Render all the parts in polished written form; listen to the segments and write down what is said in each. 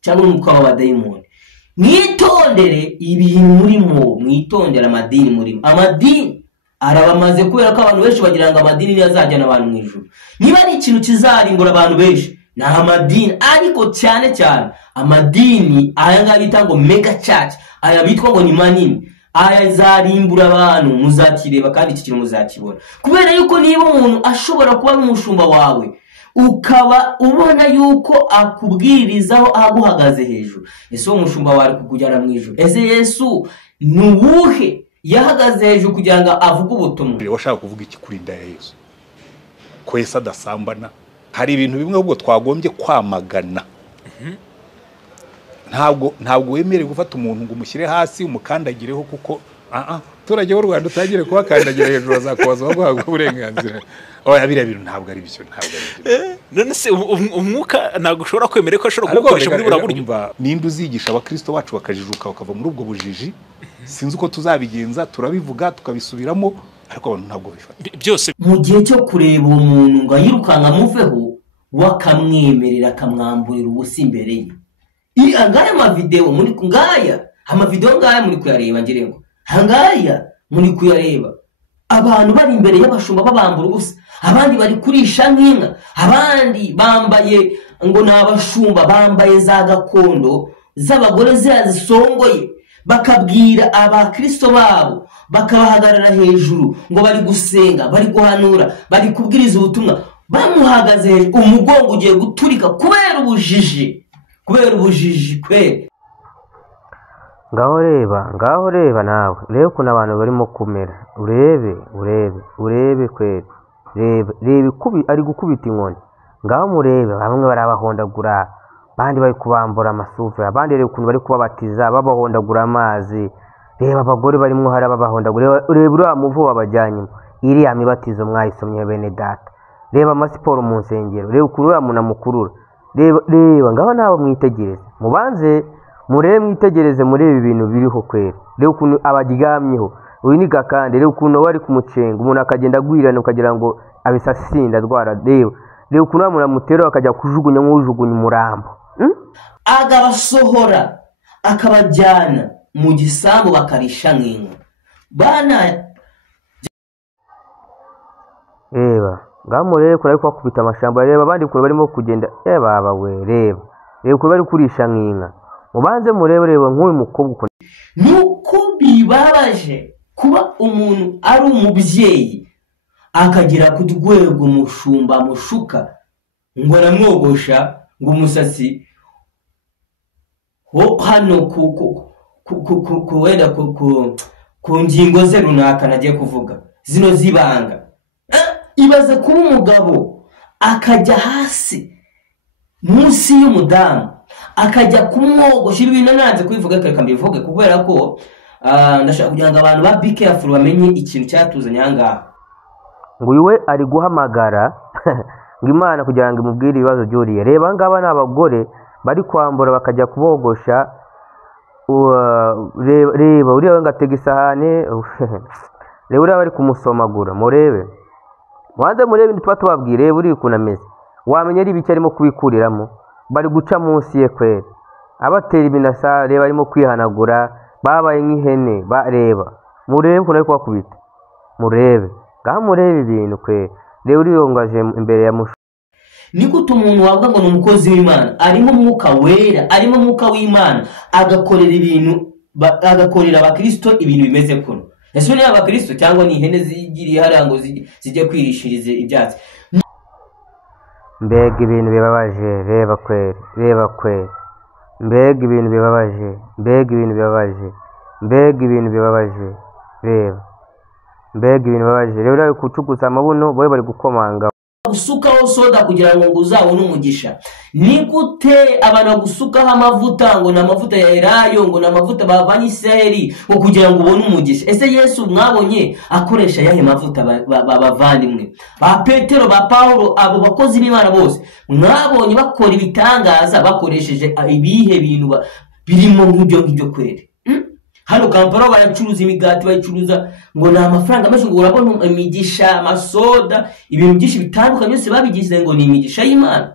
cyangwa umwuka w'abadayimoni. Mwitondere ibintu murimo, mwitondera amadini murimo. Amadini arabamaze kubera ko abantu benshi bagira ngo amadini niyo azajyana abantu mu ijuru. Niba ari ikintu kizarimbura abantu benshi na amadini, ariko cyane cyane amadini aya ngaya bita ngo mega church, aya bitwa ngo ni manini, aya zarimbura abantu, muzakireba kandi iki kintu muzakibona. Kubera yuko niba umuntu ashobora kuba umushumba wawe ukaba ubona yuko akubwirizaho aguhagaze hejuru, ese uwo mushumba wawe kukujyana mu ijuru? Ese Yesu nuwuhe yahagaze hejuru kugira ngo avuge ubutumwa? Washaka kuvuga iki kuri inda ya Yesu? Ko Yesu adasambana? Hari ibintu bimwe ubwo twagombye kwamagana. Ntabwo wemereye gufata umuntu ngo umushyire hasi umukandagireho, kuko turajye w'u Rwanda utagire kubakandagira hejuru azakubaza baguhabwa uburenganzira. Oya, biriya bintu ntabwo ari byo, ntabwo ari byo. None se umwuka ntabwo ushobora kwemera ko ashobora kugukoresha muri bura buryo? Ninde uzigisha abakristo bacu bakajijuka bakava muri ubwo bujiji? Sinzi uko tuzabigenza, turabivuga tukabisubiramo, ariko abantu ntabwo bifata byose. Mu gihe cyo kureba umuntu ngo yirukanka amuveho, wakamwemerera akamwamburira ubusa imbere ye. Angaya amavideo muri ngaya, amavideo ngaya muri kuyareba ngire ngo hangaya muri kuyareba abantu bari imbere y'abashumba babambura ubusa, abandi bari kurisha nk'inka, abandi bambaye ngo nabashumba bambaye za gakondo z'abagore zisongoye, bakabwira abakristo babo, bakabahagarara hejuru ngo bari gusenga, bari guhanura, bari kubwiriza ubutumwa, bamuhagaze hejuru, umugongo ugiye guturika kubera ubujiji, kubera ubujiji kwe. Ngaho reba nawe, reba ukuntu abantu barimo kumera, urebe kweri, reba ari gukubita inkoni. Ngaho murebe, bamwe barabahondagura, abandi bari kubambura amasufe, abandi reba ukuntu bari kubabatiza babahondagura amazi. Reba abagore barimo hari babahondagura, reba uriya muvu babajyanyemo, iriya mibatizo mwayisomye bene data. Reba amasiporo mu nsengero, reba ukuntu uriya muntu amukurura. Reba ngaho nawe mwitegereze, mubanze murebe mwitegereze, murebe ibintu biriho kwera. Reba ukuntu abaryamyeho, uyu ni gakande, reba ukuntu bari kumucenga, umuntu akagenda agwirana ukagira ngo abisasinda adwara. Reba ukuntu umuntu amutera akajya kujugunya nk'ujugunya umurambo, agabasohora akabajyana mu gisambu bakarisha nk'inka bana. Reba ngaho murebe kuri kubakubita amashamba, reba abandi ukuntu barimo kugenda, baba we, reba ukuntu bari kurisha nk'inka. Mubanze murebe nk'uyu mukobwa ukuntu. Nuko bibabaje kuba umuntu ari umubyeyi akagira ku rwego umushumba mushuka ngo aramwogosha ngo umusatsi ho hano ku ngingo ze runaka nagiye kuvuga zino zibanga. Ibaze kuba umugabo akajya hasi munsi y'umudamu akajya kumwogosha. Ibintu nanze kubivuga reka mbivuge kubera ko ndashaka kugira ngo abantu ba be careful bamenye ikintu cyatuzanye ahangaha. Ngo uyu we ari guhamagara ngo Imana kugira ngo imubwire ibibazo byuriye. Reba ngaba n'abagore bari kwambura bakajya kubogosha. Reba uriya we ngatega isahane, reba uriya bari kumusomagura. Murebe wanze murebe ntitwa tubabwire, reba uri kunameze, wamenye ari biki arimo kubikuriramo. Bari guca munsi ye kwera, abatera ibinasa. Reba arimo kwihanagura, babaye nk'ihene. Reba murebe ukuntu ari kubakubita, murebe ngaho murebe ibintu kwera. Reba uriyongaje imbere ya mushu. Ni gute umuntu wavuga ngo ni umukozi w'Imana, arimo umwuka wera, arimo umwuka w'Imana, agakorera ibintu, agakorera abakristo ibintu bimeze kuno? Ese ni abakristo cyangwa ni ihene zigiriye hariya ngo zijye kwirishiriza ibyatsi? Mbega ibintu bibabaje, reba kwera, mbega ibintu bibabaje, mbega ibintu bibabaje, reba mbega ibintu bibabaje. Reba uri kucugusa amabuno, boye bari gukomanga. Gusukaho soda kugira ngo uzabone umugisha. Ni gute abantu gusukaho amavuta ngo n'amavuta ya Elayo, ngo n'amavuta bavanye Isiraheli ngo kugira ngo ubone umugisha? Ese Yesu mwabonye akoresha yahe mavuta bavandimwe? Ba Petero, ba Paulo, abo bakozi b'Imana bose mwabonye bakora ibitangaza bakoresheje ibihe bintu birimo nk'ibyo kwere? Hano Kampala baracuruza imigati, bayicuruza ngo na amafaranga menshi, ngo urabona imigisha, amasoda, ibintu byinshi bitandukanye byose babigize ngo ni imigisha y'Imana.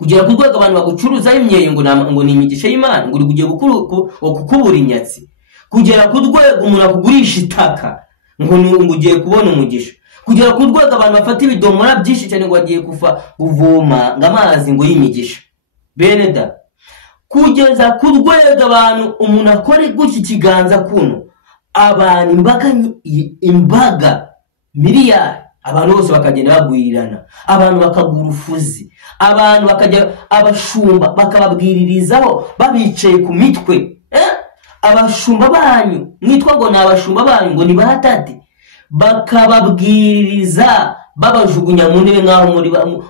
kugera ku rwego abantu bagucuruza imyeyo ngo ni imigisha y'Imana ngo uri kugiye kukubura inyatsi, kugera ku rwego umuntu akugurisha itaka ngo ugiye kubona umugisha, kugera ku rwego abantu bafata ibidomora byinshi cyane ngo bagiye kuvoma ngo amazi ngo y'imigisha. Bene da, kugeza ku rwego abantu umuntu akore gutya ikiganza kuno, abantu imbaga miliyari, abantu bose bakagenda bagwirirana, abantu bakagura ufuzi, abantu bakajya abashumba bakababwiririzaho babicaye ku mitwe. Abashumba banyu mwitwa ngo ni abashumba banyu ngo ni bahatati, bakababwiririza babajugunya mu ntebe nk'aho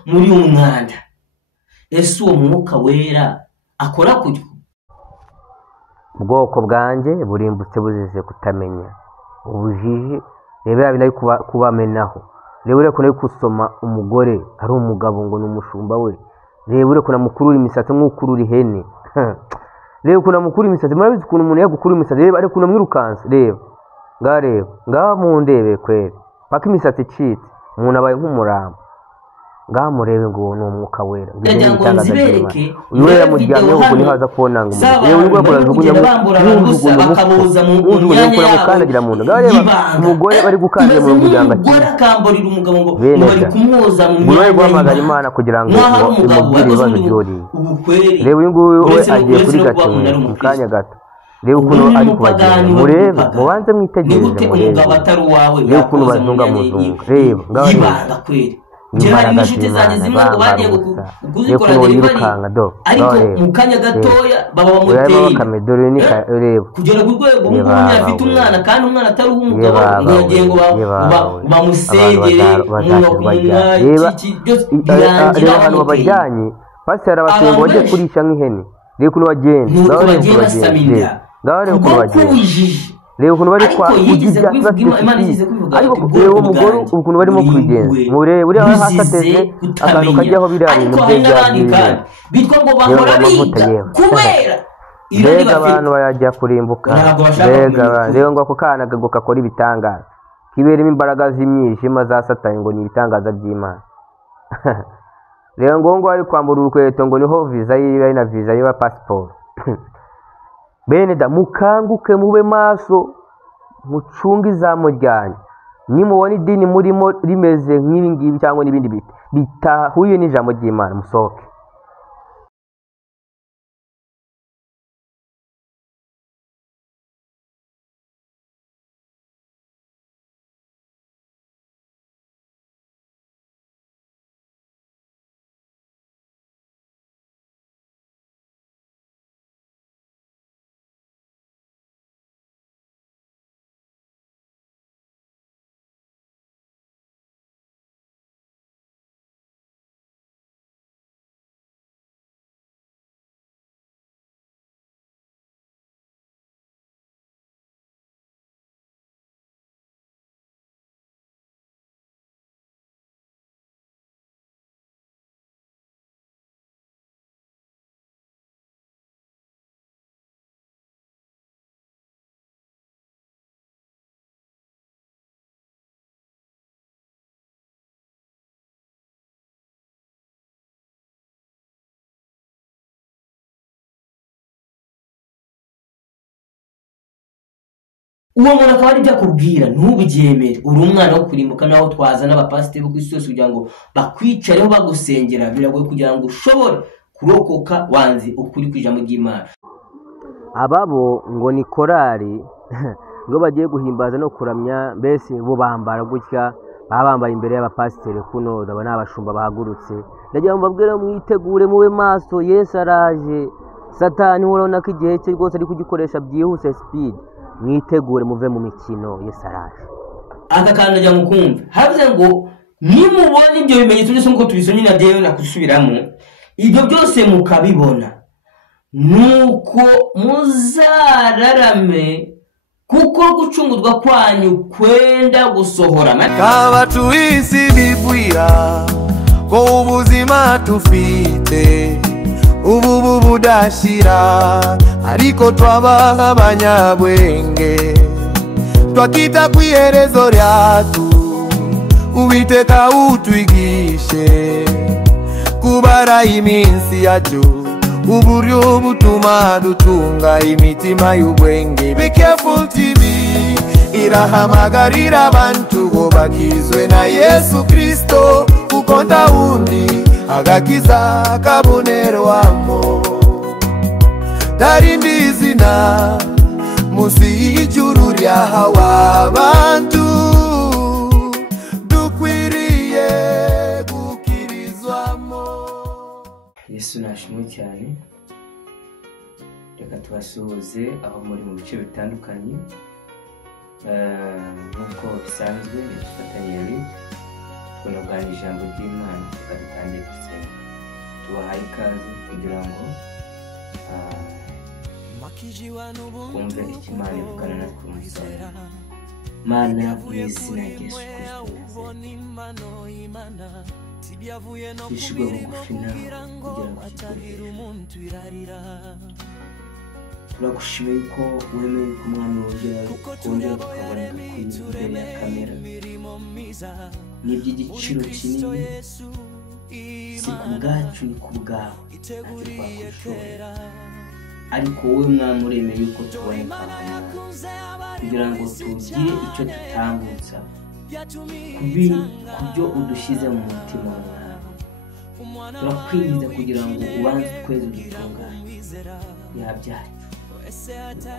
muri umwanda. Ese uwo mwuka wera akora kutyo? Ubwoko bwanjye burimbutse buzize kutamenya ubujiji. Reba binayi kubamenaho. Reba ureko no kusoma umugore ari umugabo ngo n'umushumba we. Reba ureko namukurura imisatsi nk'ukurura ihene. Reba kuna mukuru imisatsi, murabizi kuntu umuntu yagukura imisatsi, reba ari kuna mwirukanse. Reba ngaha mu ndebe kwere paka imisatsi icitse umuntu abaye nk'umuramba. Ngaha murebe ngo ni umwuka wera. Uyu wera muryamye ngo ni haza kubona ngo yewe urwo kurajugunya bakabuza mu myanya yakandagira mu nda. Reba umugore bari gukandira mu muryango ati akamburira umugabo ngo bari kumwoza mu myanya. Uyu guhamagara Imana kugira ngo imubwire ibibazo byori. Reba uyu nguyu we agiye kuri gato mu kanya gato. Reba ukuntu ari kubagenda, murebe mubanze mwitegereze, murebe reba ukuntu bazunga muzunga. Reba ngaho Jari nishite zanjye zimwe ngo bagiye kuzikora delivery, ariko mu kanya gatoya baba bamuteye kugera ku rwego umuntu afite umwana kandi umwana atari umugabo ngo yagiye ngo bamusengere reba hano babajyanye pasiteri abatuye ngo bajye kurisha nk'ihene. Reba ukuntu bagenda, ngaho reba ukuntu bagenda, reba ukuntu bari kwa kugira ariko reba umugore ukuntu barimo kubigenza. Murebe uri hasi ateze akantu kajyaho birari mu byegeranye bitwa ngo bahora biga kubera mbega abantu bayajya kurimbuka. Mbega rero ngo ako kana ngo kakora ibitangaza kiberemo imbaraga z'imyishima za Satani ngo ni ibitangaza by'Imana. Rero ngo ari kwambura urukweto ngo niho visa yiba na visa yiba passport. Bene da mukanguke mube maso mucunga izamu ryanyu. Nimubona idini murimo rimeze nk'ibi ngibi cyangwa n'ibindi bitahuye n'ijambo ry'Imana musohoke. uwo muntu akaba ari byo akubwira ntubugemere. Uri umwana wo kurimbuka naho twazana abapasiteri bo kwisi yose kugira ngo bakwicareho bagusengera, biragoye kugira ngo ushobore kurokoka wanze ukuri kwijambo ry'Imana. Ababo ngo ni korari ngo bagiye guhimbaza no kuramya, mbese bo bambara gutya babambaye imbere y'abapasiteri kuno aba n'abashumba bahagurutse. Ndagira ngo mbabwire mwitegure mube maso, Yesu araje. Satani urabona ko igihe cye rwose ari kugikoresha byihuse speed. Mwitegure muve mu mikino, Yesu araje. Aka kandi ajya mukumva havuze ngo nimubona ibyo bimenyetso byose nkuko tubisomye na Deyo nakusubiramo, ibyo byose mukabibona, nuko muzararame kuko gucungurwa kwanyu kwenda gusohora. Kaba tuisi bibwira ko ubuzima tufite ubu budashira, ariko twabaha abanyabwenge twakita kwiherezo ryatu. Uwiteka utwigishe kubara iminsi yacu uburyo butuma dutunga imitima y'ubwenge. Be Careful TV irahamagarira abantu ngo bakizwe na Yesu Kristo kuko ndawundi agakiza kabonerwamo. Darindi izina musi y'ijuru ryahawe abantu dukwiriye gukirizwamo. Yesu nashimwe cyane. Reka tubasuhuze aho muri mu bice bitandukanye. Nk'uko bisanzwe dufatanyije tunaganira ijambo ry'Imana tukatangira gusenga. Tubahaye ikaze kugira ngo kumve icyo Imana ivugana natwe mu musaruro. Mana mu izina rya Yesu Kristo twishyiwe bugufi nawe kugira ngo turagushimiye ko wemeye ko umwami wongera kongera tukaboneka imbere ya kamera. Ni iby'igiciro kinini, si ku bwacu ni ku bwawe ntacyo twakwishora, ariko wowe mwami uremeye yuko tuboneka kugira ngo tugire icyo tutambutsa ku byo udushyize mu mutima wawe. Turakwinjiza kugira ngo ubanze tweze udutunganye bya byacu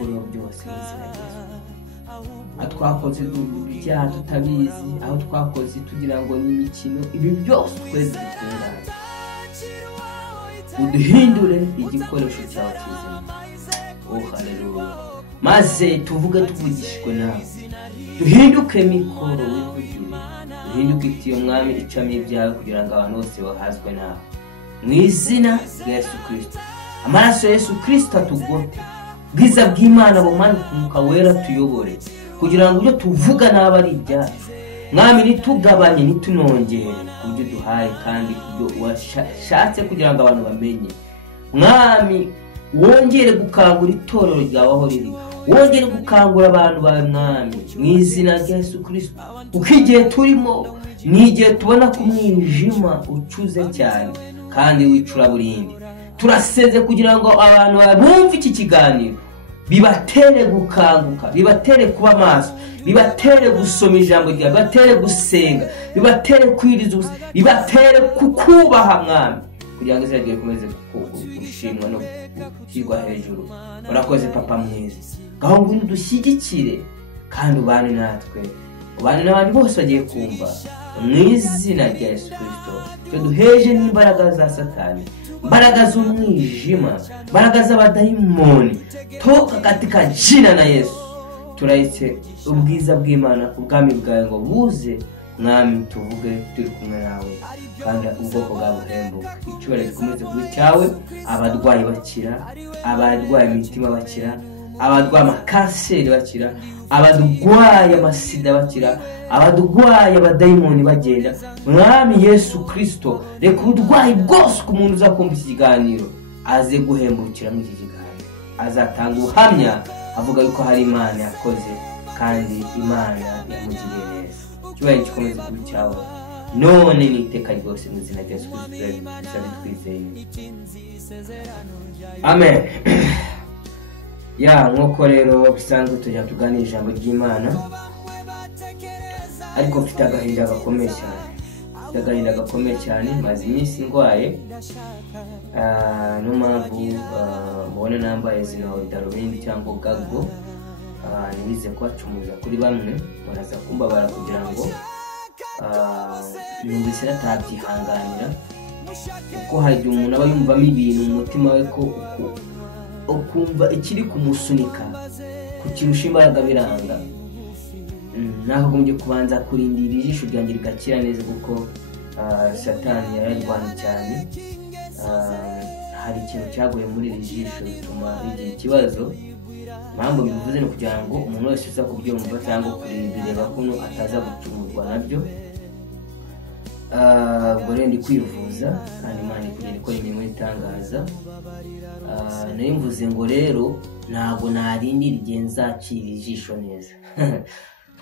ukora byose n'izina rya Yesu. Aho twakoze ibyaha tutabizi, aho twakoze tugira ngo ni imikino, ibi byose tweze dutunganye, uduhindure igikoresho cyawe kizima. Haleluya. Maze tuvuge tuvugishwe nawe, duhinduke mikoro wivugire, duhinduke itiyo mwami icamo ibyawe kugira ngo abantu bose bahazwe nawe mu izina rya Yesu Kristo. Amaraso ya Yesu Kristo atugote, bwiza bw'Imana bumanuke, umwuka wera tuyobore kugira ngo ibyo tuvuga naba ari ibyacu mwami, nitugabanye nitunongere kubyo duhaye kandi kubyo washatse kugira ngo abantu bamenye. Mwami wongere gukangura itorero ryawe aho riri, wongere gukangura abantu bawe mwami mu izina rya Yesu Kristo, kuko igihe turimo ni igihe tubona ku mwijima ucuze cyane kandi wicura burindi. Turaseze kugira ngo abantu bumve iki kiganiro, bibatere gukanguka, bibatere kuba maso, bibatere gusoma ijambo ryawe, bibatere gusenga, bibatere kwiriza ubusa, bibatere kukubaha mwami kugira ngo izina ryawe rikomeze gushimwa no gushyirwa hejuru. Urakoze papa mwiza, ngaho ngwino udushyigikire kandi ubane natwe, ubane n'abandi bose bagiye kumva mu izina rya Yesu Kristo. Twe duheje n'imbaraga za Satani, imbaraga z'umwijima, imbaraga z'abadayimoni, toka katika jina na Yesu. Turahitse ubwiza bw'Imana, ubwami bwawe ngo buze mwami, tuvuge turi kumwe nawe kandi ubwoko bwawe buhembuke. Icyubahiro gikomeze kuba cyawe, abarwayi bakira, abarwaye imitima bakira, abarwaye amakanseri bakira, abarwaye amasida bakira, abarwaye abadayimoni bagenda mwami Yesu Kristo. Reka uburwayi bwose ku muntu uzakumva iki kiganiro aze guhembukira muri iki kiganiro, azatanga ubuhamya avuga yuko hari Imana yakoze kandi Imana yamugiriye neza. Icyubahiro gikomeze kuba cyawe none n'iteka ryose mu izina rya Yesu Kristo twizeye, amen. Nk'uko rero bisanzwe tujya tuganira ijambo ry'Imana, ariko mfite agahinda gakomeye cyane, maze iminsi ndwaye, niyo mpamvu mubona nambaye zino darubindi cyangwa gago, ntibize kubacumuza kuri bamwe, baraza kumbabara kugira ngo numvise natabyihanganira, kuko hari igihe umuntu aba yumvamo ibintu mu mutima we ko ukumva ikiri kumusunika kukirusha imbaraga biranga. Nakagombye kubanza kurindira ijisho ryanjye rigakira neza, kuko Satani yararwanya cyane. Hari ikintu cyaguye muri iri jisho bituma rigira ikibazo. Impamvu bivuze ni kugira ngo umuntu wese uza kubyumva cyangwa kubireba kuno ataza gucumurwa nabyo. Ubwo rero ndi kwivuza kandi Imana ikugera ikora imirimo itangaza. Nari mvuze ngo rero ntabwo narindira igihe nzacira ijisho neza.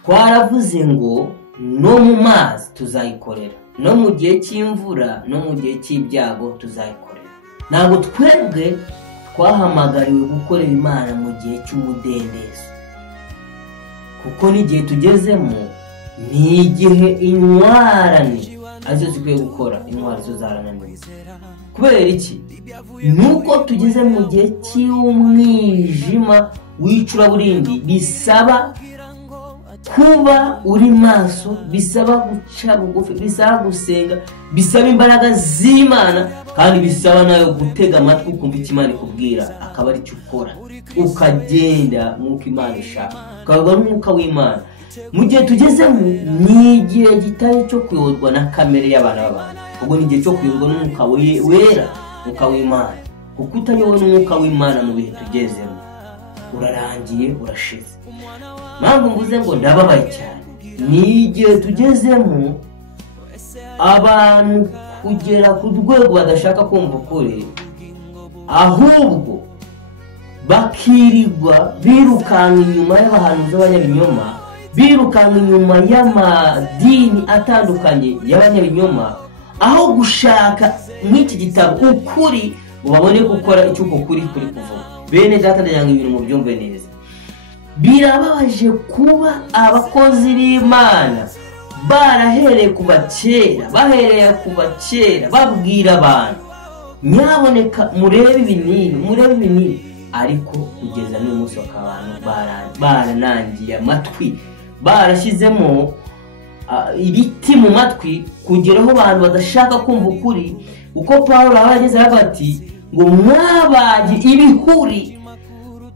Twaravuze ngo no mu mazi tuzayikorera, no mu gihe cy'imvura no mu gihe cy'ibyago tuzayikorera. Ntabwo twebwe twahamagariwe gukorera Imana mu gihe cy'umudendezo, kuko n'igihe tugezemo ni igihe intwarane arizo zikwiye gukora, intwari zo zarananiwe. Kubera iki? Nuko tugeze mu gihe cy'umwijima w'icuraburindi, bisaba kuba uri maso, bisaba guca bugufi, bisaba gusenga, bisaba imbaraga z'Imana, kandi bisaba nayo gutega amatwi ukumva icyo Imana ikubwira, akaba ari cyo ukora, ukagenda nk'uko Imana ishaka, ukayoborwa n'umwuka w'Imana. Mu gihe tugezemo ni igihe gitari cyo kuyoborwa na kamere y'abana b'abantu, ubwo ni igihe cyo kuyoborwa n'umwuka wera, umwuka w'Imana. Kuko utayobowe n'umwuka w'Imana mu bihe tugezemo urarangiye, urashize. Mpamvu mvuze ngo ndababaye cyane, ni igihe tugezemo abantu kugera ku rwego badashaka kumva ukuri, ahubwo bakirirwa birukanka inyuma y'abahanuzi b'abanyabinyoma, birukanka inyuma y'amadini atandukanye y'abanyabinyoma, aho gushaka nk'iki gitabo ukuri ngo babone gukora icyo uko kuri kuvuga. Bene data ndagira ngo ibintu mubyumve neza. Birababaje kuba abakozi b'Imana barahereye kuva kera babwira abantu nyaboneka murebe ibinini, ariko kugeza n'uyu munsi abantu baranangiye amatwi, barashyizemo ibiti mu matwi kugera aho abantu badashaka kumva ukuri. Uko Pawulo abageze ati ngo mwabaye ibihuri,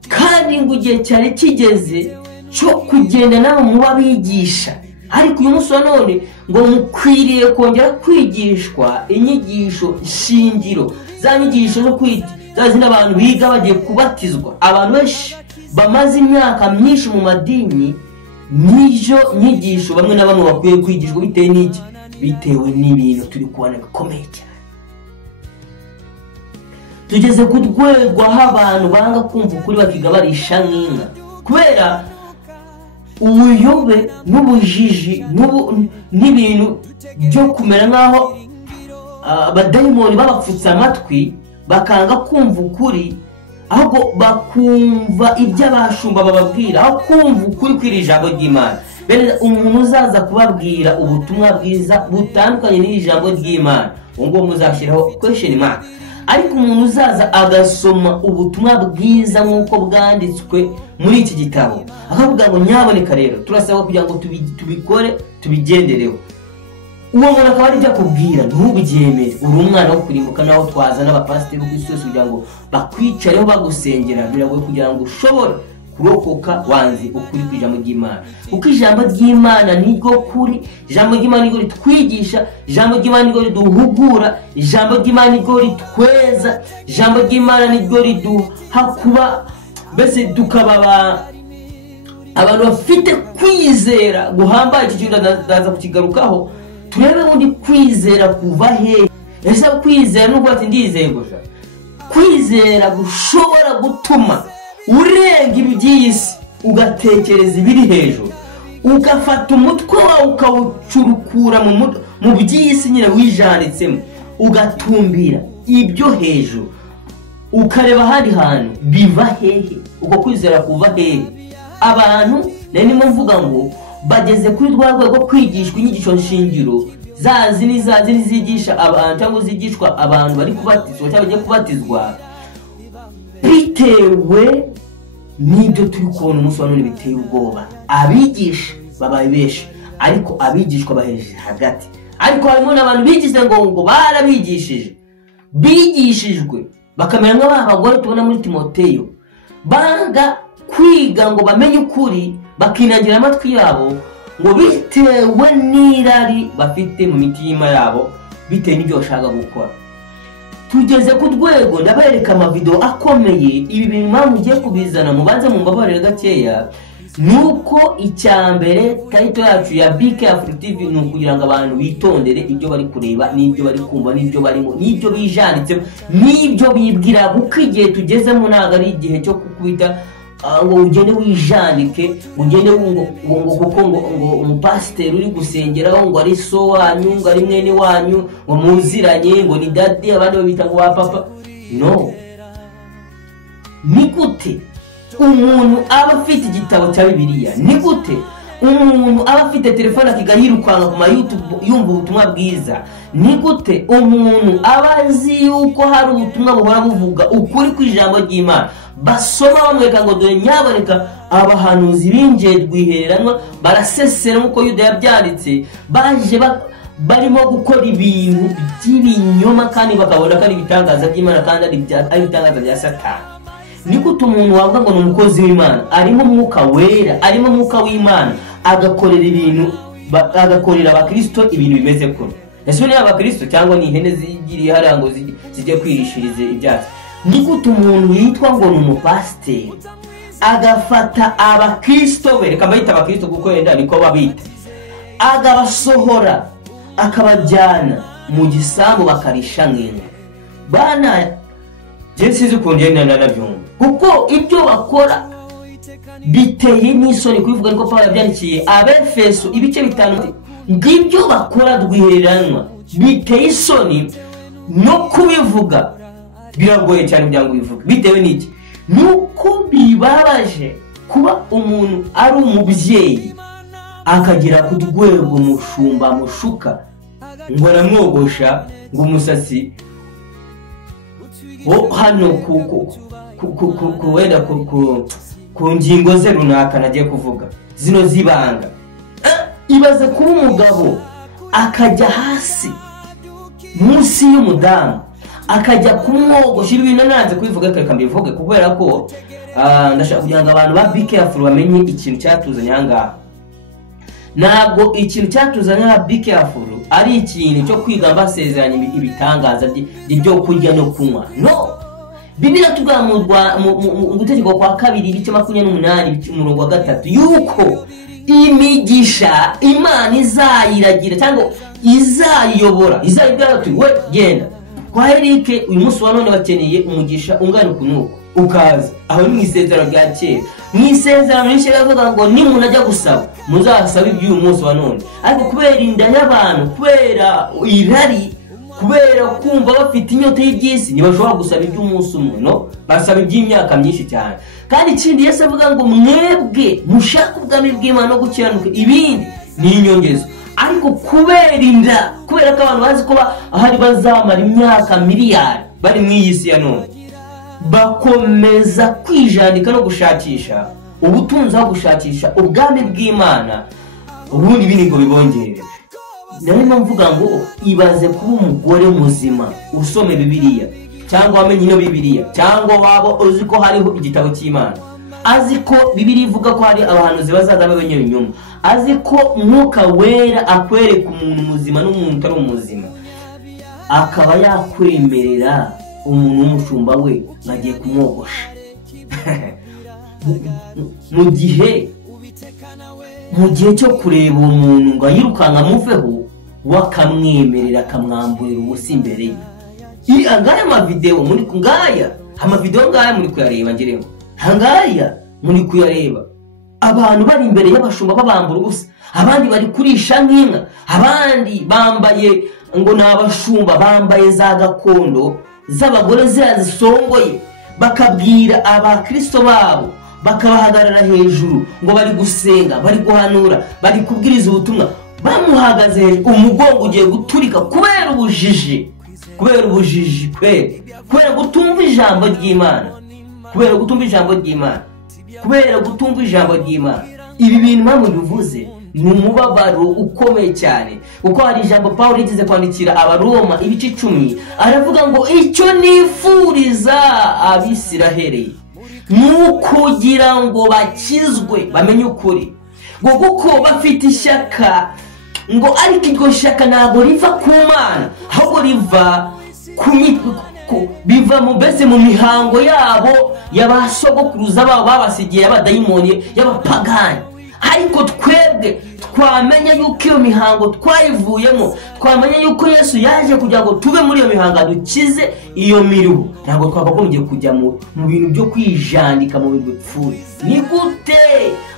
kandi ngo igihe cyari kigeze cyo kugenda nabo muba bigisha. Ariko uyu munsi wa none ngo mukwiriye kongera kwigishwa inyigisho shingiro, za nyigisho zo zazina abantu biga bagiye kubatizwa. Abantu benshi bamaze imyaka myinshi mu madini, nijo nyigisho bamwe na bamwe bakwiye kwigishwa. Bitewe n'iki? Bitewe n'ibintu turi kubona bikomeye cyane. Tugeze ku rwego aho abantu banga kumva ukuri bakiga barisha nk'inka, kubera ubuyobe n'ubujiji n'ibintu byo kumera nk'aho abadayimoni babapfutse amatwi, bakanga kumva ukuri, ahubwo bakumva ibyo abashumba bababwira, aho kumva ukuri kw'iri jambo ry'Imana. Bene umuntu uzaza kubabwira ubutumwa bwiza butandukanye n'iri jambo ry'Imana, uwo nguwo muzashyiraho question mark. Ariko umuntu uzaza agasoma ubutumwa bwiza nk'uko bwanditswe muri iki gitabo, akavuga ngo nyaboneka rero turasaba kugira ngo tubikore tubigendereho, uwo muntu akaba ari byo akubwira ntubyemere, uri umwana wo kurimbuka. Naho twaza n'abapasiteri ku isi yose kugira ngo bakwicareho bagusengera, biragoye kugira ngo ushobore kurokoka wanze ukuri kw'ijambo ry'Imana. Kuko ijambo ry'Imana niryo kuri, ijambo ry'Imana niryo ritwigisha, ijambo ry'Imana niryo riduhugura, ijambo ry'Imana niryo ritweza, ijambo ry'Imana niryo riduha kuba mbese tukaba abantu bafite kwizera guhambaye. Iki kintu ndaza kukigarukaho, turebe ubundi kwizera kuva hehe. Ese kwizera n'ubwo ati ndizeye gusa, kwizera gushobora gutuma urenga iby'isi ugatekereza ibiri hejuru, ugafata umutwe wawe ukawucurukura mu by'isi nyine wijanditsemo, ugatumbira ibyo hejuru, ukareba ahandi hantu biva hehe. Uko kwizera kuva hehe? Abantu narimo mvuga ngo bageze kuri rwa rwego rwo kwigishwa inyigisho shingiro, zazini zigisha abantu cyangwa zigishwa abantu bari kubatizwa cyangwa bagiye kubatizwa, bitewe n'ibyo turi kubona umunsi wa none biteye ubwoba. Abigisha babaye benshi, ariko abigishwa bahejeje hagati. Ariko harimo n'abantu bigize ngo barabigishije, bigishijwe bakamera nk'abagore tubona muri Timoteyo, banga kwiga ngo bamenye ukuri, bakinagira amatwi yabo ngo bitewe n'irari bafite mu mitima yabo, bitewe n'ibyo bashaka gukora. Tugeze ku rwego ndabereka amavideo akomeye. Ibi bintu mpamvu ugiye kubizana mubanze mu mbabarire gakeya, nuko icyambere kayito yacu ya BK Africa TV ni ukugira ngo abantu bitondere ibyo bari kureba n'ibyo bari kumva n'ibyo barimo n'ibyo bijanditsemo n'ibyo bibwira, kuko igihe tugezemo ntabwo ari igihe cyo kukubita ngo ugende wijandike ugende ngo kuko ngo umupasiteri uri gusengeraho ngo ari so wanyu ngo ari mwene wanyu ngo muziranye ngo ni dadi abandi babita ngo wa papa. No, ni gute umuntu aba afite igitabo cya Bibiliya? Ni gute umuntu aba afite telefone akigahirukanga ku YouTube yumva ubutumwa bwiza? Ni gute umuntu aba azi yuko hari ubutumwa buhora buvuga ukuri ku ijambo ry'Imana, basoma bamwereka ngo dore nyaboneka abahanuzi binjiye rwihereranwa barasesera nk'uko Yuda yabyanditse, baje barimo gukora ibintu by'ibinyoma kandi bakabona ko ari ibitangaza by'Imana kandi ari ibitangaza bya Satani? Ni gute umuntu wavuga ngo ni umukozi w'Imana, arimo umwuka wera, arimo umwuka w'Imana, agakorera ibintu, agakorera abakristo ibintu bimeze kure? Ese ni abakristo cyangwa ni ihene zigiriye hariya ngo zijye kwirishiriza ibyatsi? Ni gute umuntu yitwa ngo ni umupasiteri agafata abakristo be, reka bayita abakristo kuko yenda niko babita, agabasohora akabajyana mu gisambu bakarisha nk'inka? Bana Jesizi kongera nanabyumva kuko ibyo bakora biteye n'isoni kubivuga, ariko Pawulo yabyandikiye Abefeso ibice 5 ngibyo bakora rwihereranwa, biteye isoni no kubivuga, biragoye cyane byango bivuga. Bitewe n'iki? Nuko bibabaje kuba umuntu ari umubyeyi akagira ku rwego mushumba mushuka ngo aramwogosha ngo umusatsi hano wenda ku ngingo ze runaka nagiye kuvuga zino zibanga. Ibaze kuba umugabo akajya hasi munsi y'umudamu akajya kumwogosha ibintu nanze kubivuga, reka mbivuge kubera ko ndashaka kugira ngo abantu ba be careful bamenye ikintu cyatuzanye ahangaha. Ntabwo ikintu cyatuzanye nka be careful ari ikintu cyo kwiga basezeranya ibitangaza byo kurya no kunywa. No, Bibiliya tugamurwa mu gutegeko kwa 2 ibice 28 umurongo wa 3 yuko imigisha Imana izayiragira cyangwa izayiyobora, izayibwira ati we genda kwa Eric uyu munsi wa none bakeneye umugisha ungana kunuko ukaza. Aho ni isezerano rya kera. Mu isezerano rishya avuga ngo nimuntu ajya gusaba muzasaba iby'uyu munsi wa none, ariko kubera inda y'abantu, kubera irari, kubera kumva bafite inyota y'ibyisi ntibashobora gusaba iby'umunsi umwe, no, basaba iby'imyaka myinshi cyane. Kandi ikindi Yesu avuga ngo mwebwe mushaka ubwami bw'Imana no gukiranuka, ibindi ni inyongezo. Ariko kubera inda, kubera ko abantu bazi ko ahari bazamara imyaka miliyari bari mu iyi si ya none, bakomeza kwijandika no gushakisha ubutunzi aho gushakisha ubwami bw'Imana, ubundi ibindi ngo bibongerere. Narimo mvuga ngo ibaze kuba umugore muzima usome Bibiliya cyangwa wamenye ino Bibiliya cyangwa waba uzi ko hariho igitabo cy'Imana, azi ko Bibiliya ivuga ko hari abahanuzi bazaza babenye inyuma, azi ko mwuka wera akwereka umuntu muzima n'umuntu utari umuzima, akaba yakwemerera umuntu w'umushumba we nagiye kumwogosha mu gihe cyo kureba uwo muntu ngo yirukanka muveho wakamwemerera akamwamburira ubusa imbere ye. Angaya amavideo muri ngaya amavideo ngaya muri kuyareba ngirengo hangaya muri kuyareba abantu bari imbere y'abashumba babambura ubusa, abandi bari kurisha nk'inka, abandi bambaye ngo nabashumba bambaye za gakondo z'abagore zisongoye, bakabwira abakristo babo bakabahagarara hejuru ngo bari gusenga, bari guhanura, bari kubwiriza ubutumwa, bamuhagaze hejuru, umugongo ugiye guturika kubera ubujiji, kubera gutumva ijambo ry'Imana, kubera gutumva ijambo ry'Imana. Ibi bintu mpamvu bivuze ni umubabaro ukomeye cyane, kuko hari ijambo Pawulo yigeze kwandikira Abaroma ibice 10 aravuga ngo icyo nifuriza Abisiraheli nukugira ngo bakizwe bamenye ukuri, ngo kuko bafite ishyaka, ngo ariko iryo shyaka ntabwo riva ku Mana ahubwo riva biva mu bese mu mihango yabo y'abasogokuruza babo babasigiye abadayimoni y'abapagani. ariko twebwe twamenya yuko iyo mihango twayivuyemo, twamenya yuko Yesu yaje kugira ngo tube muri iyo mihango dukize iyo miruho. Ntabwo twakagombye kujya mu bintu byo kwijandika mu bintu bipfuye. Ni gute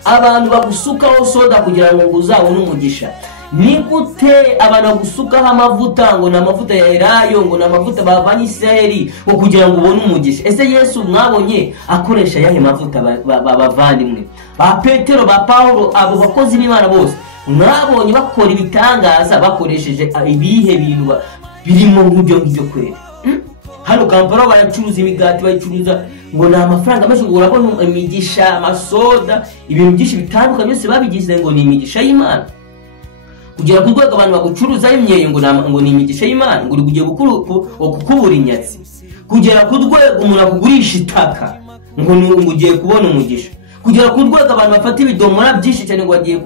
abantu bagusukaho soda kugira ngo uzabone umugisha? Ni gute abantu bagusukaho amavuta ngo ni amavuta ya Elayo, ngo ni amavuta bavanye Isiraheli ngo kugira ngo ubone umugisha? Ese Yesu mwabonye akoresha yahe mavuta bavandimwe? Ba Petero, ba Paulo, abo bakozi b'Imana bose mwabonye bakora ibitangaza bakoresheje ibihe bintu birimo nk'ibyo kwera? Hano Kampala baracuruza imigati, bayicuruza ngo ni amafaranga menshi, ngo urabona imigisha, amasoda, ibintu byinshi bitandukanye byose babigize ngo ni imigisha y'Imana. Kugira ku rwego abantu bagucuruza imyeyo ngo ni imigisha y'Imana, ngo uri kugiye kukubura inyatsi. Kugera ku rwego umuntu akugurisha itaka ngo ugiye kubona umugisha. Kugera ku rwego abantu bafata ibidomora byinshi cyane ngo bagiye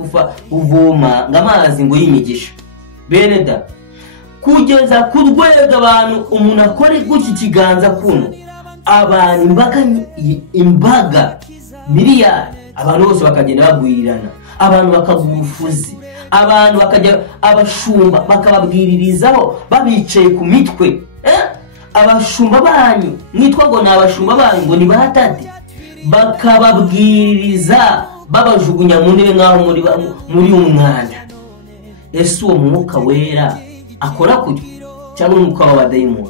kuvoma ng'amazi ngo y'imigisha. Bene da, kugeza ku rwego abantu umuntu akore gutya ikiganza kuno, abantu imbaga miliyari, abantu bose bakagenda bagwirirana, abantu bakagurufuzi, abantu bakajya abashumba bakababwiririzaho babicaye ku mitwe. Abashumba banyu mwitwa ngo ni abashumba banyu ngo ni batati, bakababwiririza babajugunya mu ntebe nk'aho muri umwanda. Ese uwo mwuka wera akora kujya cyangwa umwuka w'abadayimoni?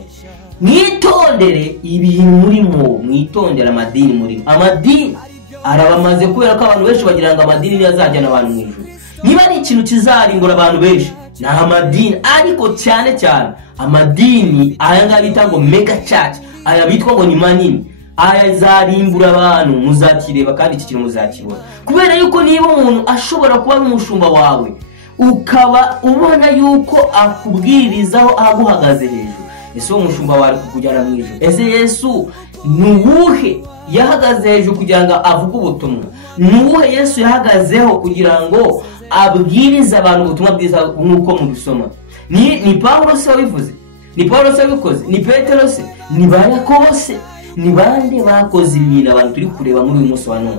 Mwitondere ibintu murimo, mwitondere amadini murimo. Amadini arabamaze kubera ko abantu benshi bagira ngo amadini niyo azajyana abantu mu ijuru. Niba ari ikintu kizarimbura abantu benshi ni amadini, ariko cyane cyane amadini aya ngaya bita ngo mega church, aya bitwa ngo ni manini, aya zarimbura abantu. Muzakireba kandi iki kintu muzakibona, kubera yuko niba umuntu ashobora kuba ari umushumba wawe ukaba ubona yuko akubwirizaho aguhagaze hejuru, ese uwo mushumba wawe kukujyana mu ijuru? Ese Yesu nuwuhe yahagaze hejuru kugira ngo avuge ubutumwa? Nuwuhe Yesu yahagazeho kugira ngo abwiriza abantu ubutumwa bwiza nk'uko mubisoma? Ni Paulo se wabivuze? Ni Paulo se wabikoze? Ni Petero se? Ni ba Yakobo se? Ni bande bakoze ibintu abantu turi kureba muri uyu munsi wa none?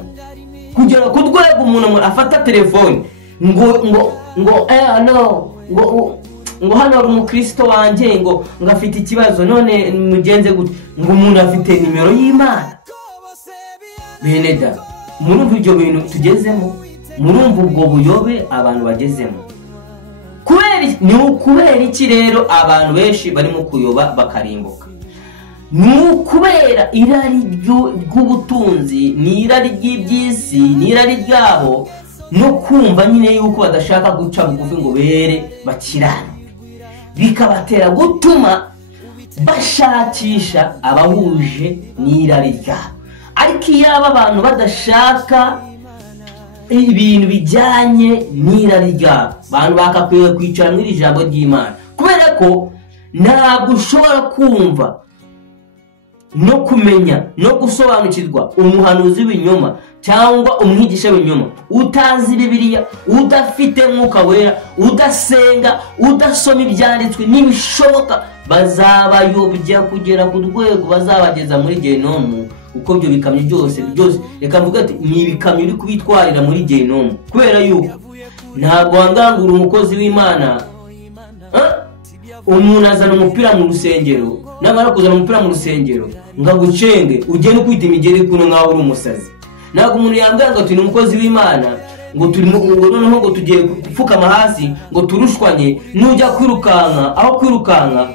Kugera ku rwego umuntu afata telefone ngo hano ari umukristo wanjye ngo afite ikibazo none mugenze gute, ngo umuntu afite nimero y'Imana. Bene da, murumva ibyo bintu tugezemo? Murumva ubwo buyobe abantu bagezemo? Kubera iki rero abantu benshi barimo kuyoba bakarimbuka? Kubera irari ry'ubutunzi, ni irari ry'ibyisi, ni irari ryabo, no kumva nyine yuko badashaka guca bugufi ngo bere bakirane, bikabatera gutuma bashakisha abahuje n'irari ryabo. Ariko iyo abantu badashaka ibintu bijyanye n'irari ryabo, abantu bakakwiye kwicara muri ijambo ry'Imana, kubera ko ntabwo ushobora kumva no kumenya no gusobanukirwa umuhanuzi w'ibinyoma cyangwa umwigisha w'ibinyoma utazi Bibiliya, udafite mwuka wera, udasenga, udasoma ibyanditswe. Nibishoboka bazabayobya kugera ku rwego bazabageza muri Gehinomu. Uko byo bikamyo byose reka mvuga ati ni ibikamyo uri kubitwarira muri Gehinomu, kubera yuko ntabwo wangangura umukozi w'Imana. Umuntu azana umupira mu rusengero, namara kuzana umupira mu rusengero ngagucenge ugende kwita imigeri kuno nkaho uri umusazi. Ntabwo umuntu yambwira ngo turi umukozi w'Imana ngo noneho ngo tugiye gupfukama hasi ngo turushwanye, nujya kwirukanka aho kwirukanka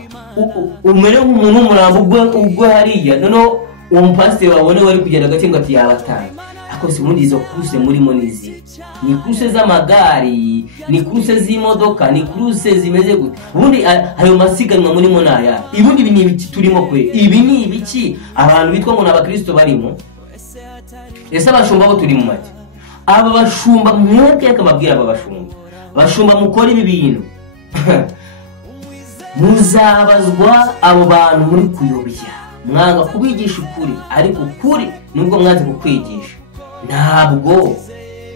umere nk'umuntu w'umurambo ubwo hariya, noneho uwo mupasiteri wabone wari kugenda gake ngo ati yabatanga. Ako si muri izo kuruse murimo nizi, ni kuruse z'amagari, ni kuruse z'imodoka, ni kuruse zimeze gute? Ubundi ayo masiganwa murimo naya, ibundi ibi ni ibiki turimo kwe? Ibi ni ibiki abantu bitwa ngo n'abakristo barimo? Ese abashumba bo turi mu make? Aba bashumba mwebwe akamabwira aba bashumba mukora ibi bintu muzabazwa abo bantu muri kuyobya, mwanga kubigisha ukuri, ariko ukuri nubwo mwanze kukwigisha ntabwo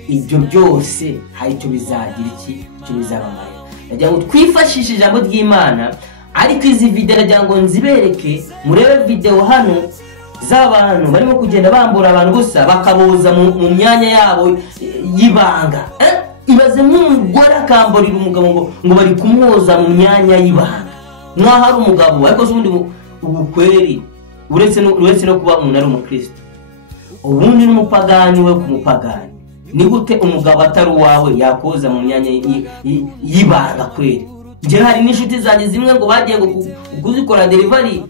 ibyo byose hari icyo bizagira icyo bizabamarira. Ndagira ngo twifashishe ijambo ry'Imana, ariko izi video ndagira ngo nzibereke murebe video hano z'abantu barimo kugenda bambura abantu gusa bakaboza mu myanya yabo y'ibanga. Ibaze nk'umugore akamburira umugabo ngo bari kumwoza mu myanya y'ibanga. Nkaho ari umugabo ariko ubundi ubukweri uretse no kuba umuntu ari umukristo. Ubundi n'umupagani we kumupagani. Ni gute umugabo atari wawe yakoza mu myanya y'ibanga kweri? Je hari n'inshuti zanjye zimwe ngo bagiye ngo kuzikora delivery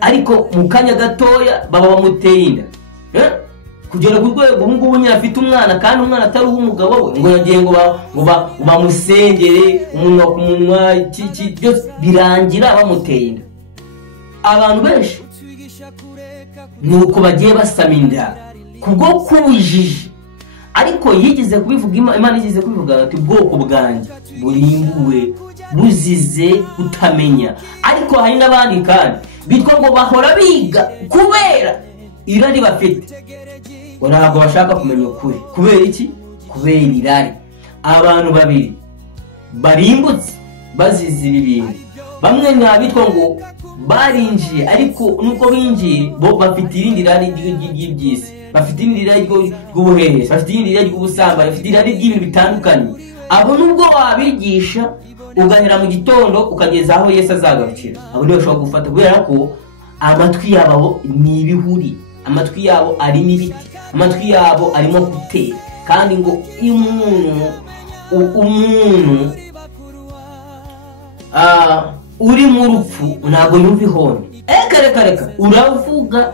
ariko mu kanya gatoya baba bamuteye inda. Kugera ku rwego ngubu nyine afite umwana kandi umwana atari umugabo we ngo yagiye ngo bamusengere umunwa ku munwa byose birangira bamuteye inda. Abantu benshi nuko bagiye basama inda kubwo kubujije. Ariko yigeze kubivuga Imana yigeze kubivuga ati ubwoko bwanjye burimbuwe buzize kutamenya. Ariko hari n'abandi kandi bitwa ngo bahora biga kubera irari bafite. Ntabwo bashaka kumenya ukuri. Kubera iki? Kubera irari. Abantu babiri barimbutse bazize ibintu. Bamwe nabitwa ngo barinjiye ariko nuko binjiye bo bafite irindi rari ry'ibyisi. Bafite irindi rari ry'ubuhehe, bafite irindi rari ry'ubusambane, bafite irari ry'ibintu bitandukanye. Abo nubwo wabigisha ugahera mu gitondo ukageza aho Yesu azagarukira. Abo nibo bashobora gufata kubera ko amatwi yabo ni ibihuri. Amatwi yabo ari n'ibiti. Amatwi yabo arimo gutera. Kandi ngo umuntu uri mu rupfu ntabwo yumva ihoni. Reka uravuga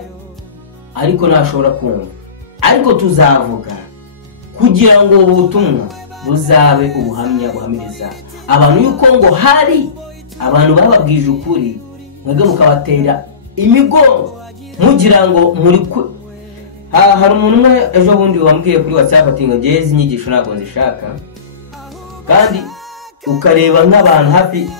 ariko ntashobora kumva. Ariko tuzavuga kugira ngo ubutumwa buzabe ubuhamya buhamiriza abantu yuko ngo hari abantu bababwije ukuri mwebwe mukabatera imigongo mugira ngo muri hari umuntu umwe ejo bundi wambwiye kuri WhatsApp ati ngo ngeze inyigisho ntabwo nzishaka. Kandi ukareba nk'abantu hafi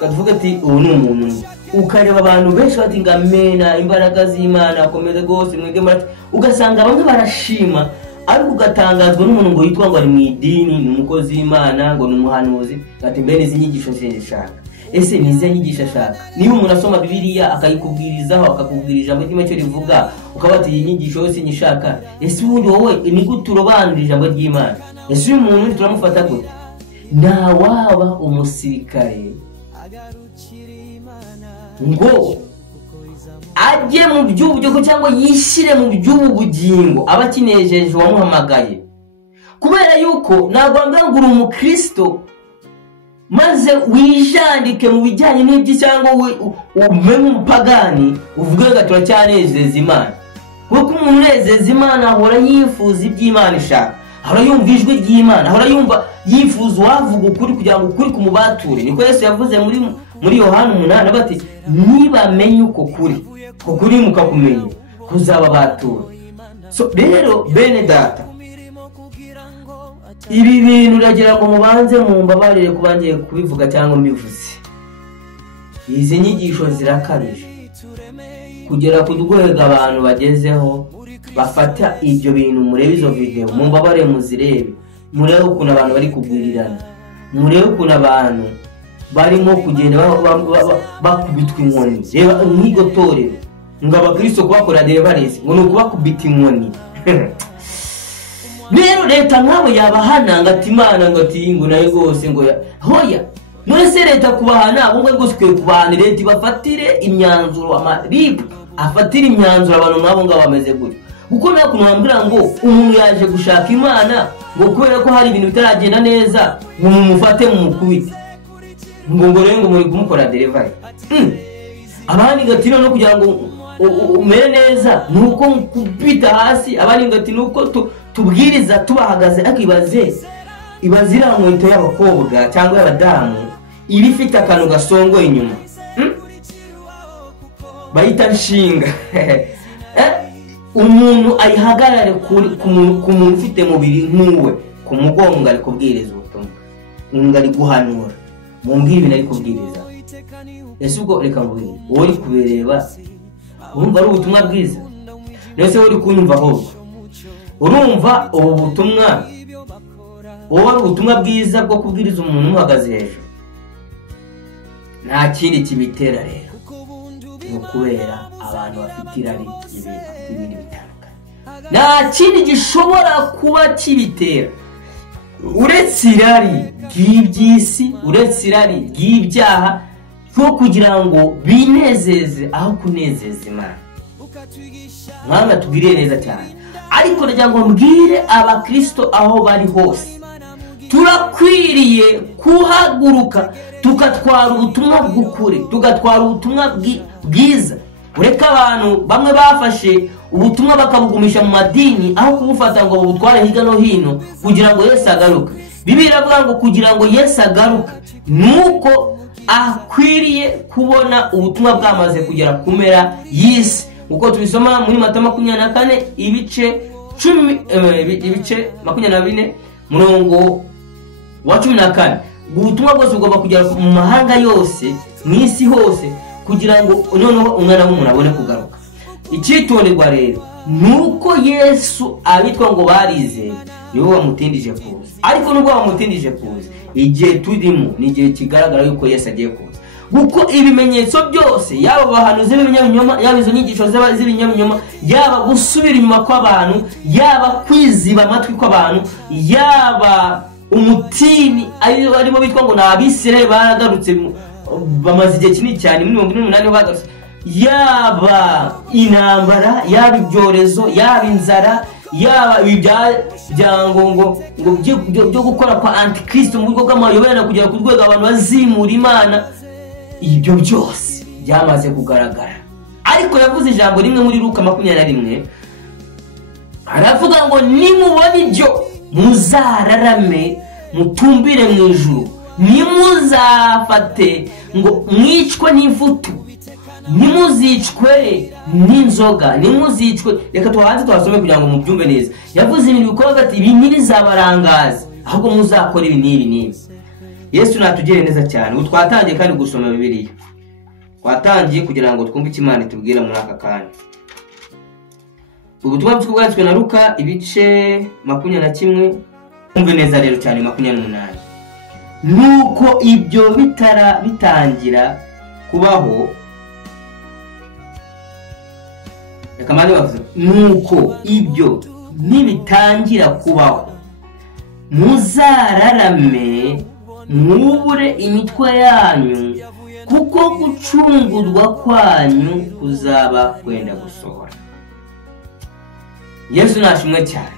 kavuga ati ubu ni umuntu ukareba abantu benshi bati ngamena imbaraga z'Imana akomeze gose mwege mati ugasanga bamwe barashima ariko ugatangazwa n'umuntu ngo yitwa ngo ari mu idini ni umukozi w'Imana ngo ni umuhanuzi ati mbene izi nyigisho nzishaka. Ese nize nyigisha shaka niba umuntu asoma Bibiliya akayikubwirizaho akakubwira ijambo ry'Imana cyo rivuga ukabati iyi nyigisho yose nyishaka. Ese ubundi wowe ni gute urobanura ijambo ry'Imana? Ese uyu muntu turamufata gute? Na waba umusirikare ngo ajye mu by'uburyo cyangwa yishire mu by'ubugingo abakinejeje wamuhamagaye kubera yuko nagwanga ngo uri umukristo maze wijandike mu bijyanye n'ibyo cyangwa umenye umupagani uvuge ngo turacyanezeza Imana. Kuko umuntu unezeza Imana ahora yifuza iby'Imana ishaka, ahora yumva ijwi ry'Imana, ahora yumva yifuza wavuga ukuri kugira ngo ukuri kumubature. Niko Yesu yavuze muri Yohana 8 bati nibamenye uko kuri mukakumenya kuzaba batura. So rero bene data ibi bintu uragira ngo mubanze mu mbabarire kubangiye kubivuga cyangwa mbivuze. Izi nyigisho zirakabije kugera ku rwego abantu bagezeho bafata ibyo bintu. Murebe izo video mu mbabarire muzirebe, murebe ukuntu abantu bari kugwirirana, murebe ukuntu abantu barimo kugenda bakubitwa inkoni. Reba nk'igotorero ngo abakristo kubakora deliverance ngo no kubakubita inkoni. Rero leta nkabo yabahana ngati Imana ngati ngo nayo gose ngo hoya none se leta kubahana abo ngo gose kubahana leta bafatire imyanzuro amarip afatire imyanzuro abantu nkabo ngo bameze gutyo. Kuko nako nambira ngo umuntu yaje gushaka Imana ngo kubera ko hari ibintu bitaragenda neza ngo mumufate mu mukubite ngo rero ngo muri kumukora delivery. Abandi gatino no kugira ngo umere neza nuko kubita hasi. Abandi ngati nuko tubwiriza tubahagaze ibazira nkweto y'abakobwa cyangwa y'abadamu iri fite akantu gasongo inyuma bayita nshinga. Umuntu ayihagarare ku muntu ufite mubiri nk'uwe ku mugongo ari kubwiriza ubutumwa ngari guhanura mumbwira ibintu ari kubwiriza. Ese ubwo reka mbwira wowe uri kubireba urumva ari ubutumwa bwiza? Nese wowe uri kunyumva ahubwo urumva ubu butumwa wowe ari ubutumwa bwiza bwo kubwiriza umuntu umuhagaze hejuru? Nta kindi kibitera rero no kubera abantu bafite irari ibintu bitandukanye. Nta kindi gishobora kuba kibitera uretse irari ry'iby'isi, uretse irari ry'ibyaha, cyo kugira ngo binezeze aho kunezeza Imana. Mwanga tugiriye neza cyane. Ariko ndagira ngo mbwire abakristo aho bari hose, turakwiriye kuhaguruka tukatwara ubutumwa bw'ukuri, tugatwara ubutumwa bwiza. Ureka abantu bamwe bafashe ubutumwa bakabugumisha mu madini aho kubufata ngo butware hirya no hino kugira ngo Yesu agaruke. Bibiliya iravuga ngo kugira ngo Yesu agaruke nuko akwiriye kubona ubutumwa bwamaze kugera kumera y'isi. Uko tubisoma muri Matayo 24 ibice 24 murongo wa 14. Ubutumwa bwose bugomba kugera mu mahanga yose, mu isi hose, kugira ngo noneho umwana w'umuntu abone kugaruka. Icyitonderwa rero nuko Yesu abitwa ngo barize nibo bamutindije kuza. Ariko nubwo bamutindije kuza, igihe turimo ni igihe kigaragara yuko Yesu agiye kuza. Kuko ibimenyetso byose, yaba bahanuzi b'ibinyoma, yaba izo nyigisho z'ibinyoma, yaba gusubira inyuma kw'abantu, yaba kwiziba amatwi kw'abantu, yaba umutini arimo bitwa ngo n'Abisirayeli baragarutse bamaze igihe kinini cyane muri 18 bagarutse, yaba intambara, yaba ibyorezo, yaba inzara, yaba ibyango byo gukora kwa antikristo mu buryo bw'amayobera kugira ku rwego abantu bazimura Imana, ibyo byose byamaze kugaragara. Ariko yavuze ijambo rimwe muri Luka 21, aravuga ngo nimubona ibyo muzararame mutumbire mu ijuru, nimuzafate ngo mwicwe n'imfutu, nimuzicwe n'inzoga, nimuzicwe. Reka tuhanze twasome kugira ngo mubyumve neza. Yavuze ibintu bikorwa ati ibi ntibizabarangaza, ahubwo muzakora ibi n'ibi. Yesu natugire neza cyane. Ubu twatangiye kandi gusoma Bibiliya, twatangiye kugira ngo twumve icyo Imana itubwira muri aka kanya. Ubutumwa bwanditswe na Luka ibice 21, umve neza rero cyane 28. Nuko ibyo bitangira kubaho, reka mane bavuze, nuko ibyo nibitangira kubaho muzararame mwubure imitwe yanyu, kuko gucungurwa kwanyu kuzaba kwenda gusohora. Yesu nashimwe cyane.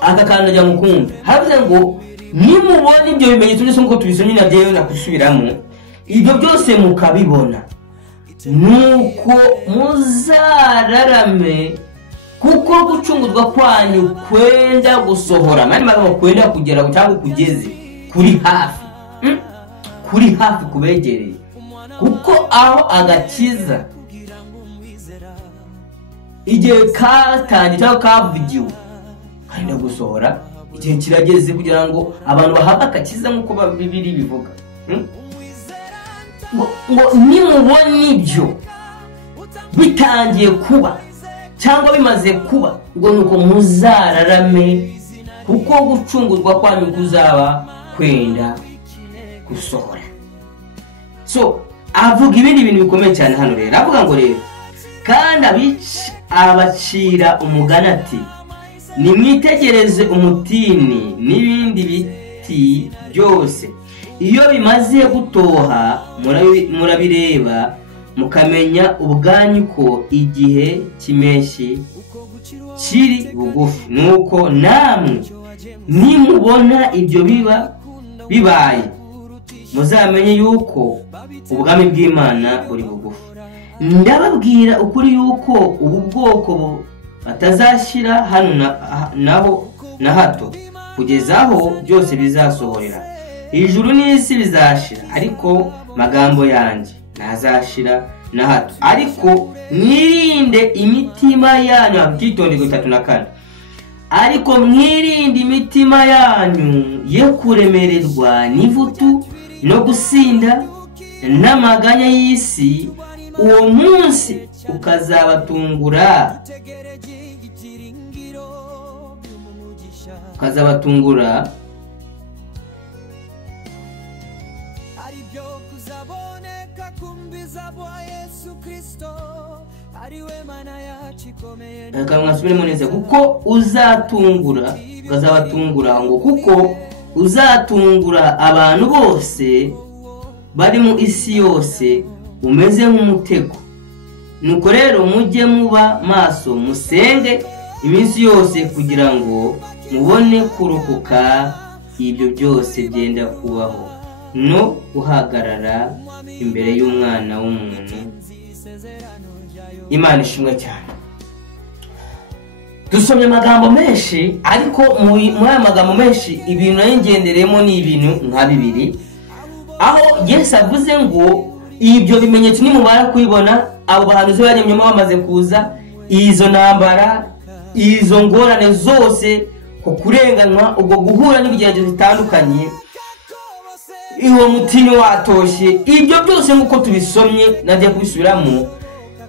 Aka kantu njya mukumva havuze ngo nimubona ibyo bimenyetso byose nkuko tubisomye na byeyo nakusubiramo, ibyo byose mukabibona, nuko muzararame kuko gucungurwa kwanyu kwenda gusohora. Mani magamo kwenda kugera cyangwa kugeze kuri hafi, kuri hafi kubegereye, kuko aho agakiza igihe katangiye cyangwa kavugiwe kwenda gusohora, igihe kirageze kugira ngo abantu bahabwe agakiza nk'uko Bibiliya bivuga. Ngo nimubona ibyo bitangiye kuba cyangwa bimaze kuba, ngo nuko muzararame kuko gucungurwa kwanyu kuzaba kwenda gusohora. So avuga ibindi bintu bikomeye cyane hano rero. Avuga ngo rero kandi abacira umugani ati nimwitegereze umutini n'ibindi biti byose, iyo bimaze gutoha murabireba mukamenya ubwanyu ko igihe cy'impeshyi kiri bugufi. Nuko namwe nimubona ibyo bibaye muzamenye yuko ubwami bw'Imana buri bugufi. Ndababwira ukuri yuko ubu bwoko batazashira hano naho na hato, kugeza aho byose bizasohorera. Ijuru n'isi bizashira, ariko magambo yanjye ntazashira na hato. Ariko mwirinde imitima yanyu, abitondego 3:4, ariko mwirinde imitima yanyu ye kuremererwa n'ivutu no gusinda n'amaganya y'isi, uwo munsi ukazabatungura reka mwasubiremo neza, kuko uzatungura ukazabatungura ngo kuko uzatungura abantu bose bari mu isi yose umeze nk'umutego. Nuko rero mujye muba maso musenge iminsi yose kugira ngo mubone kurokoka ibyo byose byenda kubaho no guhagarara imbere y'umwana w'umuntu. Imana ishimwe cyane. Dusomye amagambo menshi, ariko muri aya magambo menshi ibintu nayengenderemo ni ibintu nka bibiri, aho Yesu avuze ngo ibyo bimenyetso nimumara kwibona abo bahanuzi banyamyama bamaze kuza, izo ntambara, izo ngorane zose, ku kurenganwa, ubwo guhura n'ibigeragezo bitandukanye, iwo mutini watoshye, ibyo byose nk'uko tubisomye nagiye kubisubiramo.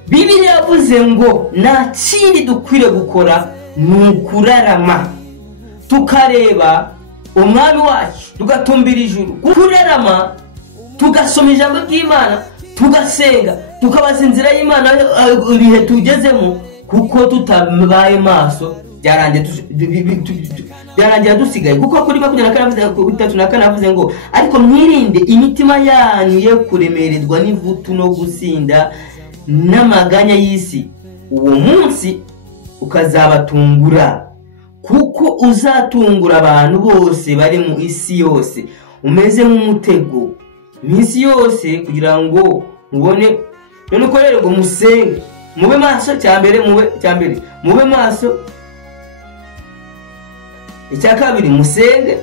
Bibiliya yavuze ngo nta kindi dukwiriye gukora ni ukurarama tukareba umwami wacu, tugatumbira ijuru, kurarama tugasoma ijambo ry'Imana, tugasenga, tukabaza inzira y'Imana ibihe tugezemo, kuko tutabaye maso byarangira dusigaye. Kuko kuri 23 avuze ngo ariko mwirinde imitima yanyu yo kuremererwa n'ivutu no gusinda n'amaganya y'isi, uwo munsi ukazabatungura, kuko uzatungura abantu bose bari mu isi yose umeze nk'umutego iminsi yose kugira ngo mubone. None uko rero ngo musenge, mube maso, cyambere mube maso, icya kabiri musenge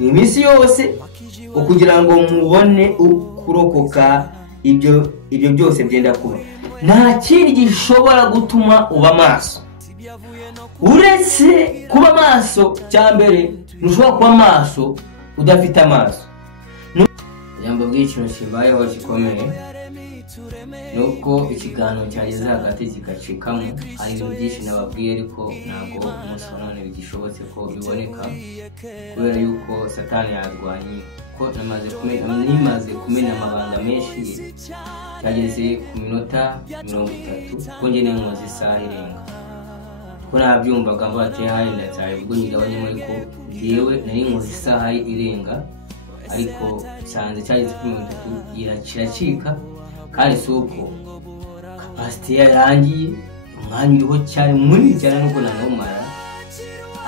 iminsi yose kugira ngo mubone kurokoka ibyo byose byenda kuba. Nta kindi gishobora gutuma uba maso uretse kuba maso. Cyambere ntushobora kuba maso udafite amaso. Jambo bw'icyo kibayeho gikomeye nuko ikiganiro cyageze hagati kigacikamo, hari ibintu byinshi nababwiye ariko ntabwo umunsi wa none bigishobotse ko biboneka, kubera yuko Satani yarwanye ko nimaze kumena amabanga menshi. Cyageze ku minota 30 ko njye nankoze isaha irenga, ko nabyumvaga ngo ati hayi ndataye, ubwo nyigabanyemo ariko yewe nari nkoze isaha irenga, ariko sanze cyageze ku 30 kiracika. Kandi suko kapasite yarangiye, umwanya uriho cyane muri cyane nuko nanamara,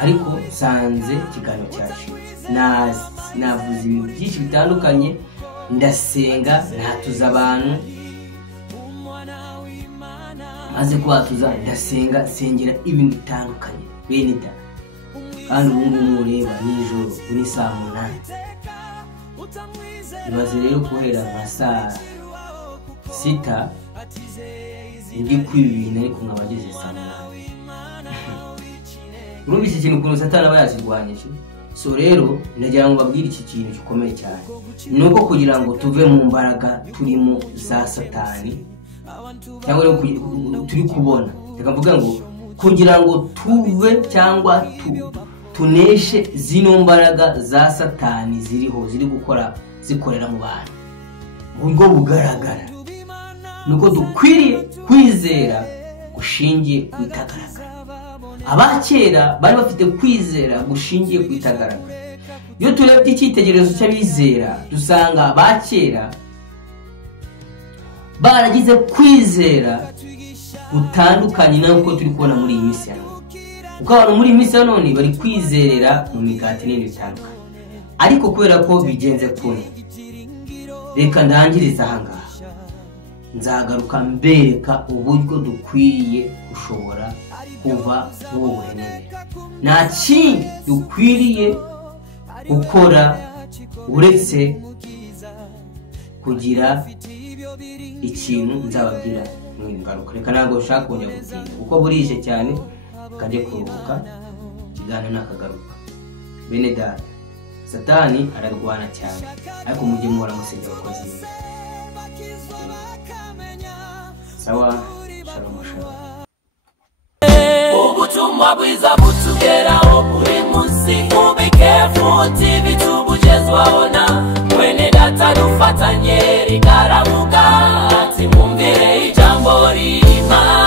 ariko sanze kiganiro cyacu navuze ibintu byinshi bitandukanye, ndasenga, natuza abantu, maze kubatuza ndasenga, sengera ibintu bitandukanye bene da. Kandi ubu mureba nijoro muri saa 8, ibaze rero guhera nka saa 6 ndi kwibina ariko nkabageze saa 8. Urumva iki kintu ukuntu Satani aba yazirwanyije. So rero ndagira ngo babwire iki kintu gikomeye cyane, nuko kugira ngo tuve mu mbaraga turimo za Satani, cyangwa turi kubona, reka mvuga ngo kugira ngo tuve cyangwa tuneshe zino mbaraga za Satani ziri gukora zikorera mu bantu mu buryo bugaragara, nuko dukwiriye kwizera gushingiye kwitagaragara. Abakera bari bafite kwizera gushingiye kwitagaragara. Iyo turebye icyitegererezo cy'abizera, dusanga abakera baragize kwizera gutandukanye n'uko turi kubona muri iyi minsi ya none. Kuko abantu muri iyi minsi ya none bari kwizerera mu migati n'ibindi bitandukanye, ariko kubera ko bigenze kune, reka ndangiriza aha ngaha, nzagaruka mbereka uburyo dukwiye gushobora kuva mu buhenebere. Nta kindi dukwiriye gukora uretse kugira ikintu nzababwira mu ngaruka. Reka ntabwo ushaka kongera gutinda kuko burije cyane, kajye kuruhuka, ikiganiro nakagaruka. Bene data, Satani ararwana cyane, ariko mujye muhora musenge abakozi be. Sawa, shalom shalom. Ubutumwa bwiza butugeraho buri munsi, be careful TV tubugezwaho na mwene data, dufatanye rigaramuka, ati mwumvire ijambo ry'Imana.